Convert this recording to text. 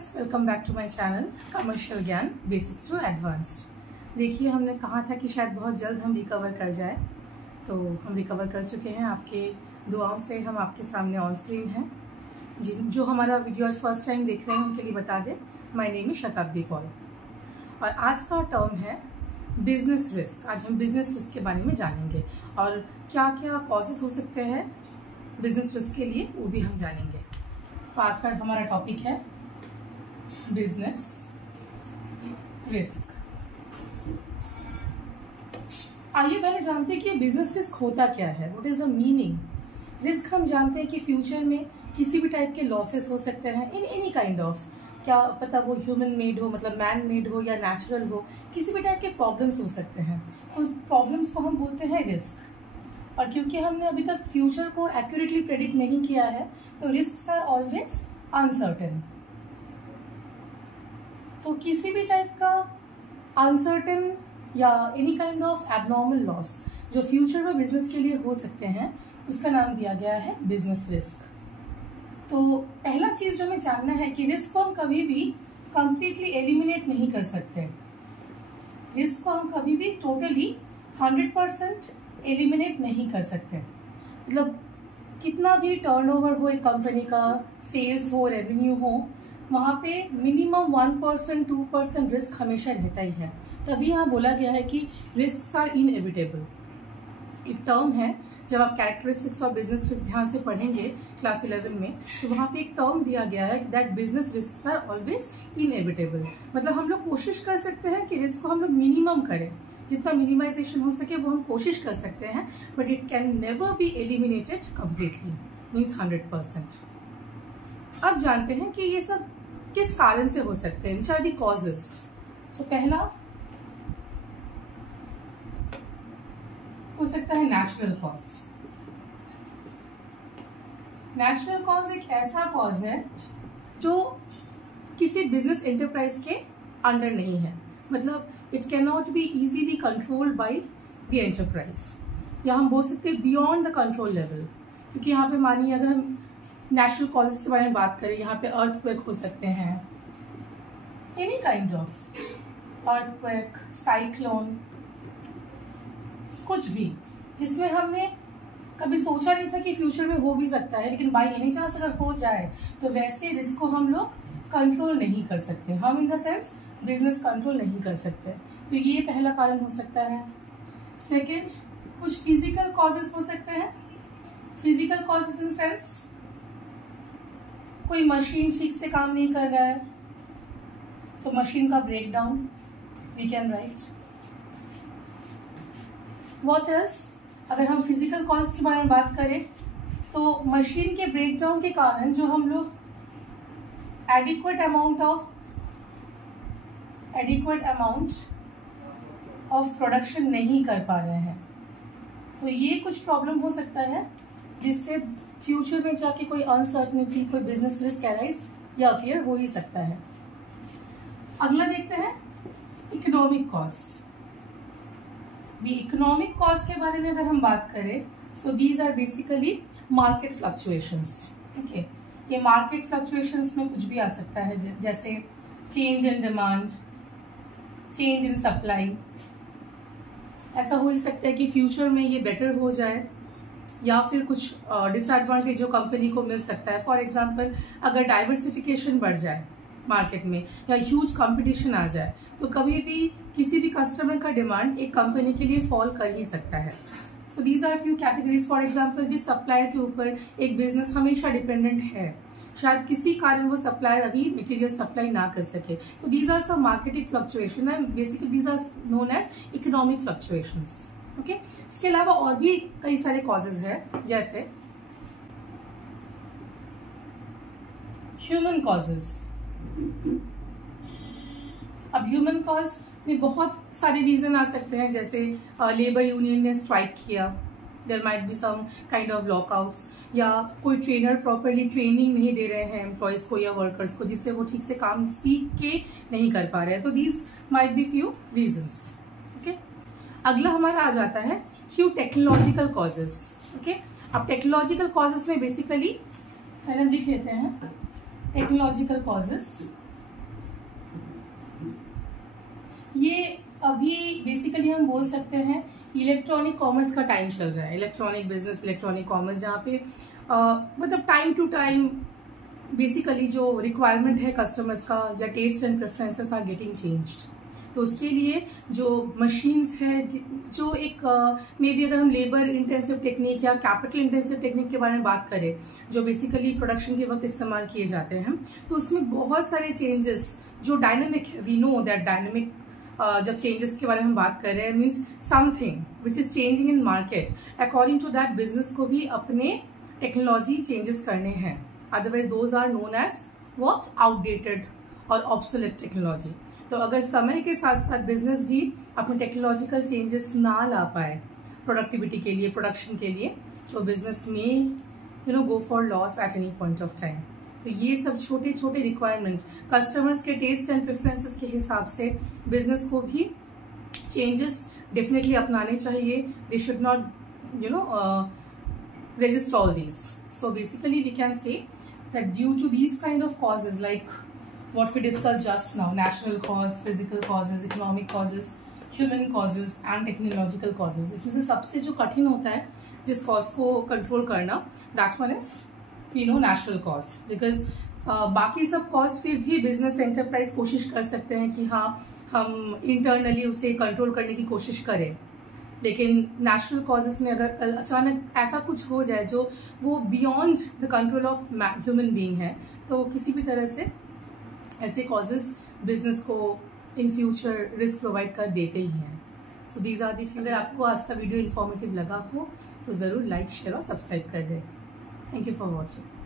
Friends, welcome back to my channel Commercial Gyan basics to advanced. देखिए, हमने कहा था कि शायद बहुत जल्द हम रिकवर कर जाए, तो हम रिकवर कर चुके हैं। आपके दुआओं से हम आपके सामने ऑन स्क्रीन हैं। जो हमारा वीडियो आज फर्स्ट टाइम देख रहे हैं उनके लिए बता दें, माय नेम इज शताब्दी कौर और आज का टर्म है बिजनेस रिस्क। आज हम बिजनेस रिस्क के बारे में जानेंगे और क्या क्या कॉजेस हो सकते हैं बिजनेस रिस्क के लिए, वो भी हम जानेंगे। तो आज का हमारा टॉपिक है बिजनेस रिस्क। आइए पहले जानते हैं कि बिजनेस रिस्क होता क्या है, what is the meaning. Risk हम जानते हैं कि फ्यूचर में किसी भी टाइप के लॉसेस हो सकते हैं इन एनी काइंड ऑफ, क्या पता वो ह्यूमन मेड हो, मतलब मैन मेड हो या नेचुरल हो, किसी भी टाइप के प्रॉब्लम्स हो सकते हैं। तो उस प्रॉब्लम्स को हम बोलते हैं रिस्क। और क्योंकि हमने अभी तक फ्यूचर को एक्यूरेटली प्रेडिक्ट नहीं किया है, तो रिस्क्स आर ऑलवेज अनसर्टेन। तो किसी भी टाइप का अनसर्टेन या any kind of abnormal loss जो फ्यूचर में बिजनेस के लिए हो सकते हैं, उसका नाम दिया गया है बिजनेस रिस्क। तो पहला चीज जो हमें जानना है कि रिस्क को हम कभी भी कंप्लीटली एलिमिनेट नहीं कर सकते। रिस्क को हम कभी भी टोटली 100% एलिमिनेट नहीं कर सकते। मतलब कितना भी टर्नओवर हो एक कंपनी का, सेल्स हो, रेवेन्यू हो, वहाँ पे मिनिमम 1% 2% रिस्क हमेशा रहता ही है। तभी यहाँ बोला गया है कि रिस्क आर इनएविटेबल। एक टर्म है, जब आप कैरेक्टरिस्टिक्स ऑफ बिजनेस रिस्क ध्यान से पढ़ेंगे क्लास 11 में, तो वहाँ पे एक टर्म दिया गया है that business risk are always inevitable. मतलब हम लोग कोशिश कर सकते हैं कि रिस्क को हम लोग मिनिमम करें, जितना मिनिमाइजेशन हो सके वो हम कोशिश कर सकते हैं, but it can never be eliminated completely, means 100%। अब जानते हैं कि ये सब किस कारण से हो सकते हैं, विच आर दी कॉजेस। सो पहला हो सकता है नेचुरल कॉज। नेचुरल कॉज एक ऐसा कॉज है जो किसी बिजनेस एंटरप्राइज के अंडर नहीं है, मतलब it can not be easily controlled by the enterprise, या हम बोल सकते हैं बियॉन्ड द कंट्रोल लेवल। क्योंकि यहाँ पे मानिए अगर हम नेचुरल कॉजेस के बारे में बात करें, यहाँ पे अर्थक्वेक हो सकते हैं, any kind of earthquake, cyclone, कुछ भी जिसमें हमने कभी सोचा नहीं था कि फ्यूचर में हो भी सकता है, लेकिन बाय एनी चांस अगर हो जाए तो वैसे रिस्क को हम लोग कंट्रोल नहीं कर सकते। हम in the sense business control नहीं कर सकते। तो ये पहला कारण हो सकता है। सेकेंड, कुछ फिजिकल कॉजेस हो सकते हैं। फिजिकल कॉजेस इन सेंस कोई मशीन ठीक से काम नहीं कर रहा है तो मशीन का breakdown, we can write. What else, अगर हम फिजिकल कॉज के बारे में बात करें तो मशीन के ब्रेकडाउन के कारण जो हम लोग एडिक्वेट अमाउंट ऑफ प्रोडक्शन नहीं कर पा रहे हैं, तो ये कुछ प्रॉब्लम हो सकता है जिससे फ्यूचर में जाके कोई अनसर्टनिटी, कोई बिजनेस रिस्क अराइज या अपीयर हो ही सकता है। अगला देखते हैं इकोनॉमिक कॉज। इकोनॉमिक कॉज के बारे में अगर हम बात करें, so these are basically market fluctuations. Okay, ये मार्केट फ्लक्चुएशंस में कुछ भी आ सकता है, जैसे change in demand, change in supply. ऐसा हो ही सकता है कि फ्यूचर में ये बेटर हो जाए या फिर कुछ डिसएडवांटेज जो कंपनी को मिल सकता है। फॉर एग्जांपल, अगर डाइवर्सिफिकेशन बढ़ जाए मार्केट में या ह्यूज कंपटीशन आ जाए, तो कभी भी किसी भी कस्टमर का डिमांड एक कंपनी के लिए फॉल कर ही सकता है। So these are few categories. For example, जिस सप्लायर के ऊपर एक बिजनेस हमेशा डिपेंडेंट है, शायद किसी कारण वो सप्लायर अभी मटेरियल सप्लाई ना कर सके, तो these are some marketing fluctuation and basically these are known as economic fluctuations. Okay, इसके अलावा और भी कई सारे कॉजेज हैं, जैसे ह्यूमन कॉजेज। अब ह्यूमन कॉज में बहुत सारे रीजन आ सकते हैं, जैसे लेबर यूनियन ने स्ट्राइक किया, there might be some kind of lockouts, या कोई ट्रेनर प्रॉपरली ट्रेनिंग नहीं दे रहे हैं एम्प्लॉयज को या वर्कर्स को, जिससे वो ठीक से काम सीख के नहीं कर पा रहे हैं। तो these might be few reasons. Okay, अगला हमारा आ जाता है फ्यू टेक्नोलॉजिकल कॉजेस। ओके, अब टेक्नोलॉजिकल कॉजेस में बेसिकली पहले हम लिख लेते हैं टेक्नोलॉजिकल कॉजेस। ये अभी बेसिकली हम बोल सकते हैं इलेक्ट्रॉनिक कॉमर्स का टाइम चल रहा है, इलेक्ट्रॉनिक बिजनेस, इलेक्ट्रॉनिक कॉमर्स, जहाँ पे मतलब टाइम टू टाइम बेसिकली जो रिक्वायरमेंट है कस्टमर्स का या taste and preferences are getting changed. तो उसके लिए जो मशीन्स है, जो एक मे बी अगर हम लेबर इंटेंसिव टेक्निक या कैपिटल इंटेंसिव टेक्निक के बारे में बात करें, जो बेसिकली प्रोडक्शन के वक्त इस्तेमाल किए जाते हैं, तो उसमें बहुत सारे चेंजेस जो डायनेमिक है, वी नो दैट डायनेमिक जब चेंजेस के बारे में हम बात कर रहे हैं, means something which is changing in market, according to that business को भी अपने टेक्नोलॉजी चेंजेस करने हैं, otherwise those are known as what, outdated और ऑब्सोलेट टेक्नोलॉजी। तो अगर समय के साथ साथ बिजनेस भी अपने टेक्नोलॉजिकल चेंजेस ना ला पाए प्रोडक्टिविटी के लिए, प्रोडक्शन के लिए, तो बिजनेस में go for loss at any point of time. तो ये सब छोटे छोटे रिक्वायरमेंट कस्टमर्स के टेस्ट एंड प्रेफरेंसेस के हिसाब से बिजनेस को भी चेंजेस डेफिनेटली अपनाने चाहिए। They should not resist all these. So basically we can say that due to these kind of causes, like what we discussed just now, natural cause, physical causes, economic causes, human causes and technological causes, इसमें से सबसे जो कठिन होता है जिस cause को control करना, that one is natural cause, because बाकी सब कॉज फिर भी बिजनेस एंटरप्राइज कोशिश कर सकते हैं कि हाँ हम इंटरनली उसे कंट्रोल करने की कोशिश करें, लेकिन नेचुरल कॉजेस में अगर अचानक ऐसा कुछ हो जाए जो वो beyond the control of human being है, तो किसी भी तरह से ऐसे कॉजेस बिजनेस को इन फ्यूचर रिस्क प्रोवाइड कर देते ही हैं। So these are the. अगर आपको आज का वीडियो इन्फॉर्मेटिव लगा हो तो ज़रूर लाइक, शेयर और सब्सक्राइब कर दें। Thank you for watching.